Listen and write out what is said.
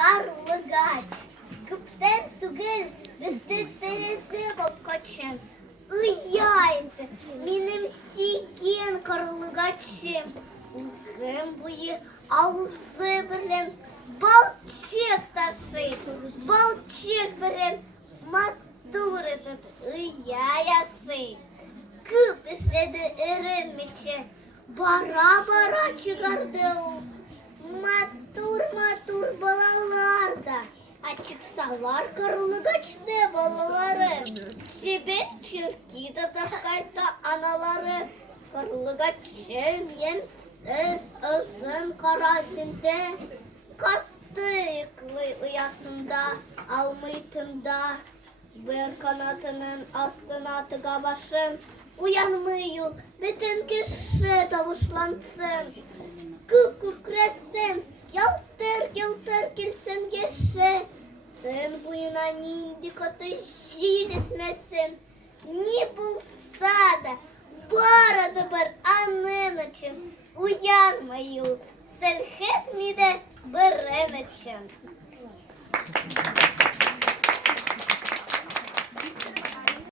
Карлыгач. Күптән түгел безде тәресе булып качан. Уяйды, минем сиген карлыгачым. Кем буе авызы белән балчык ташый. Балчык белән матур итеп уя ясый. Күп эшләде эренмичә. Бара-бара чыгарды ул. Матур балалар да. Açıksalar karlıgaçlı balaları. Şibet çürki de taşkayta anaları. Karlıgaçın yemsiz özün kara dinde. Kattı yıklı uyasında, almaytında. Bir kanatının astına tıga başın. Uyanmıyor, bütün kişi tavuşlansın. Kükresin. Yaltır kilsin geçe. Sen boyuna nindi katı şiiresmesin. Ne bulsa da bu arada bir anın için uyanmayı selhet mi de bir için.